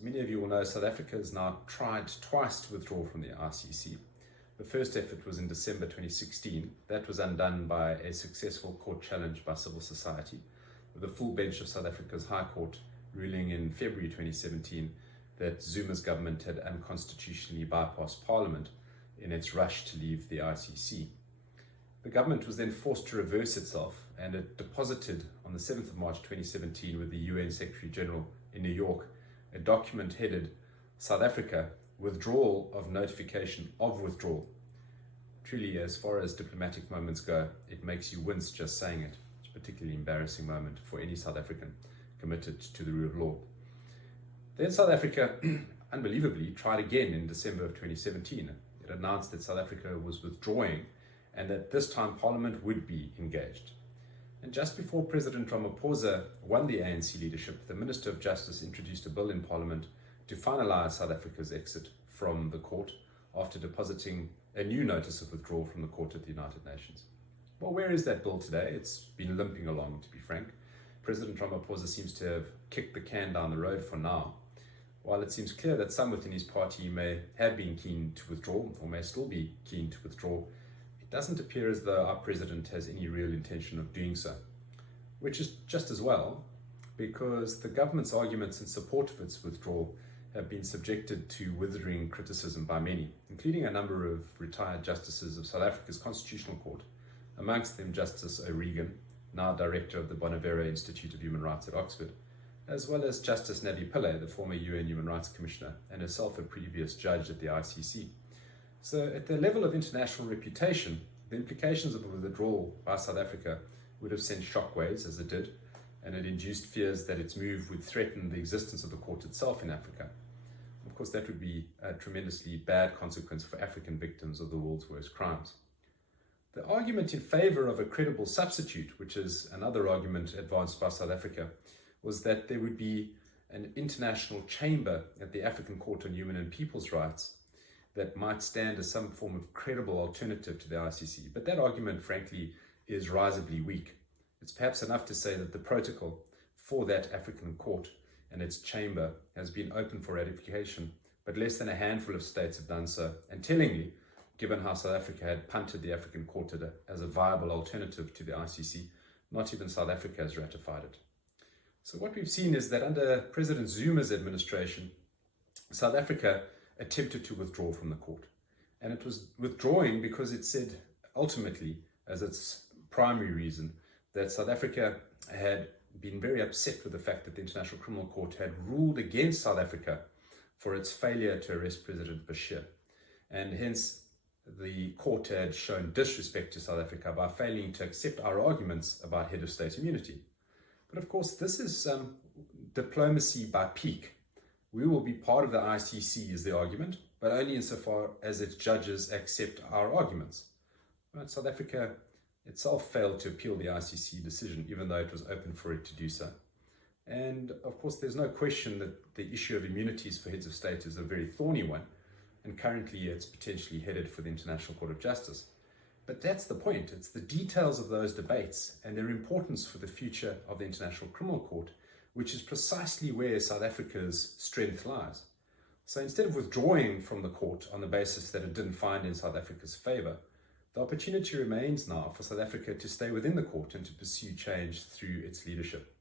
many of you will know, South Africa has now tried twice to withdraw from the ICC. The first effort was in December 2016. That was undone by a successful court challenge by civil society, with a full bench of South Africa's High Court ruling in February 2017 that Zuma's government had unconstitutionally bypassed Parliament in its rush to leave the ICC. The government was then forced to reverse itself, and it deposited on the 7th of March 2017 with the UN Secretary General in New York a document headed South Africa, Withdrawal of Notification of Withdrawal. Truly, as far as diplomatic moments go, it makes you wince just saying it. It's a particularly embarrassing moment for any South African committed to the rule of law. Then South Africa, unbelievably, tried again in December of 2017. It announced that South Africa was withdrawing and that this time Parliament would be engaged. And just before President Ramaphosa won the ANC leadership, the Minister of Justice introduced a bill in Parliament to finalise South Africa's exit from the court after depositing a new notice of withdrawal from the court at the United Nations. Well, where is that bill today? It's been limping along, to be frank. President Ramaphosa seems to have kicked the can down the road for now. While it seems clear that some within his party may have been keen to withdraw, or may still be keen to withdraw, it doesn't appear as though our president has any real intention of doing so, which is just as well, because the government's arguments in support of its withdrawal have been subjected to withering criticism by many, including a number of retired justices of South Africa's Constitutional Court, amongst them Justice O'Regan, now director of the Bonavera Institute of Human Rights at Oxford, as well as Justice Navi Pillay, the former UN Human Rights Commissioner and herself a previous judge at the ICC. So at the level of international reputation, the implications of a withdrawal by South Africa would have sent shockwaves, as it did, and it induced fears that its move would threaten the existence of the court itself in Africa. Of course, that would be a tremendously bad consequence for African victims of the world's worst crimes. The argument in favor of a credible substitute, which is another argument advanced by South Africa, was that there would be an international chamber at the African Court on Human and People's Rights that might stand as some form of credible alternative to the ICC. But that argument, frankly, is risibly weak. It's perhaps enough to say that the protocol for that African court and its chamber has been open for ratification, but less than a handful of states have done so. And tellingly, given how South Africa had punted the African court as a viable alternative to the ICC, not even South Africa has ratified it. So what we've seen is that under President Zuma's administration, South Africa attempted to withdraw from the court. And it was withdrawing because it said ultimately, as its primary reason, that South Africa had been very upset with the fact that the International Criminal Court had ruled against South Africa for its failure to arrest President Bashir. And hence, the court had shown disrespect to South Africa by failing to accept our arguments about head of state immunity. But of course, this is diplomacy by pique. We will be part of the ICC is the argument, but only insofar as its judges accept our arguments. But South Africa itself failed to appeal the ICC decision, even though it was open for it to do so. And of course, there's no question that the issue of immunities for heads of state is a very thorny one, and currently it's potentially headed for the International Court of Justice. But that's the point. It's the details of those debates and their importance for the future of the International Criminal Court, which is precisely where South Africa's strength lies. So instead of withdrawing from the court on the basis that it didn't find in South Africa's favor, the opportunity remains now for South Africa to stay within the court and to pursue change through its leadership.